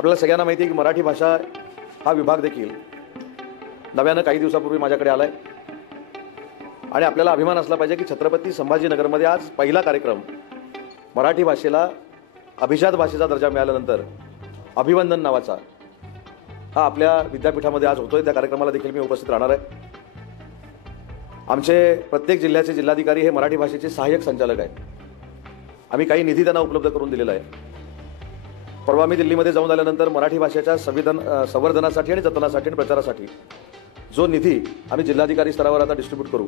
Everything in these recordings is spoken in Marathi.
आपल्याला सगळ्यांना माहिती आहे की मराठी भाषा हा विभाग देखील नव्यानं काही दिवसापूर्वी माझ्याकडे आलाय आणि आपल्याला अभिमान असला पाहिजे की छत्रपती संभाजीनगरमध्ये आज पहिला कार्यक्रम मराठी भाषेला अभिजात भाषेचा दर्जा मिळाल्यानंतर अभिवंदन नावाचा हा आपल्या विद्यापीठामध्ये आज होतोय। त्या कार्यक्रमाला देखील मी उपस्थित राहणार आहे। आमचे प्रत्येक जिल्ह्याचे जिल्हाधिकारी हे मराठी भाषेचे सहाय्यक संचालक आहेत। आम्ही काही निधी त्यांना उपलब्ध करून दिलेला आहे। परवा मी दिल्लीमध्ये जाऊन आल्यानंतर मराठी भाषेच्या संवर्धनासाठी आणि जतनासाठी आणि प्रचारासाठी जो निधी आम्ही जिल्हाधिकारी स्तरावर आता डिस्ट्रीब्यूट करू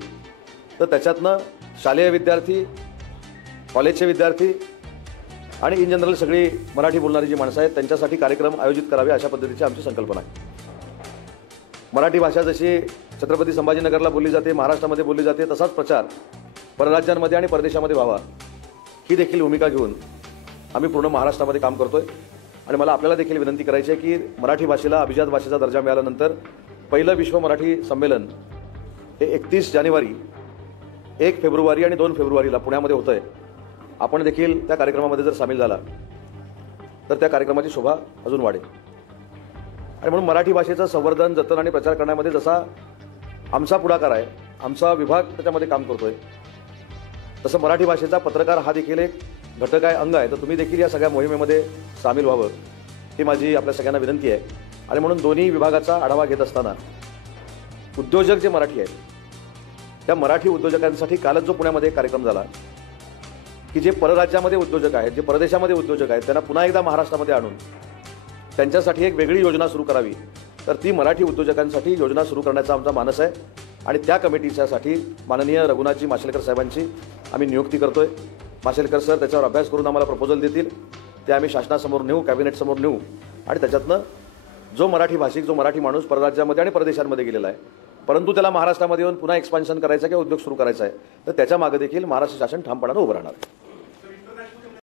तर त्याच्यातनं शालेय विद्यार्थी, कॉलेजचे विद्यार्थी आणि इन जनरल सगळी मराठी बोलणारी जी माणसं आहेत त्यांच्यासाठी कार्यक्रम आयोजित करावे अशा पद्धतीची आमची संकल्पना आहे। मराठी भाषा जशी छत्रपती संभाजीनगरला बोलली जाते, महाराष्ट्रामध्ये बोलली जाते, तसाच प्रचार परराज्यांमध्ये आणि परदेशामध्ये व्हावा ही देखील भूमिका घेऊन आम्ही पूर्ण महाराष्ट्रामध्ये काम करतोय। आणि मला आपल्याला देखील विनंती करायची आहे की मराठी भाषेला अभिजात भाषेचा दर्जा मिळाल्यानंतर पहिलं विश्व मराठी संमेलन हे 31 जानेवारी, 1 फेब्रुवारी आणि 2 फेब्रुवारीला पुण्यामध्ये होतंय। आपण देखील त्या कार्यक्रमामध्ये जर सामील झाला तर त्या कार्यक्रमाची शोभा अजून वाढेल। आणि म्हणून मराठी भाषेचं संवर्धन, जतन आणि प्रचार करण्यामध्ये जसा आमचा पुढाकार आहे, आमचा विभाग त्याच्यामध्ये काम करतोय, तसं मराठी भाषेचा पत्रकार हा देखील एक घटक आहे, अंग आहे। तर तुम्ही देखील या सगळ्या मोहिमेमध्ये सामील व्हावं ही माझी आपल्या सगळ्यांना विनंती आहे। आणि म्हणून दोन्ही विभागाचा आढावा घेत असताना उद्योजक जे मराठी आहेत त्या मराठी उद्योजकांसाठी कालच जो पुण्यामध्ये एक कार्यक्रम झाला की जे परराज्यामध्ये उद्योजक आहेत, जे परदेशामध्ये उद्योजक आहेत, त्यांना पुन्हा एकदा महाराष्ट्रामध्ये आणून त्यांच्यासाठी एक वेगळी योजना सुरू करावी, तर ती मराठी उद्योजकांसाठी योजना सुरू करण्याचा आमचा मानस आहे। आणि त्या कमिटीच्यासाठी माननीय रघुनाथजी माशेलकर साहेबांची आम्ही नियुक्ती करतोय। माशेलकर सर त्याच्यावर अभ्यास करून आम्हाला प्रपोजल देतील, ते आम्ही शासनासमोर नेऊ, कॅबिनेटसमोर नेऊ आणि त्याच्यातनं जो मराठी भाषिक, जो मराठी माणूस परराज्यामध्ये आणि परदेशांमध्ये गेलेला आहे परंतु त्याला महाराष्ट्रामध्ये येऊन पुन्हा एक्सपान्शन करायचं किंवा उद्योग सुरू करायचा आहे तर त्याच्या मागे देखील महाराष्ट्र शासन ठामपणाने उभं राहणार आहे।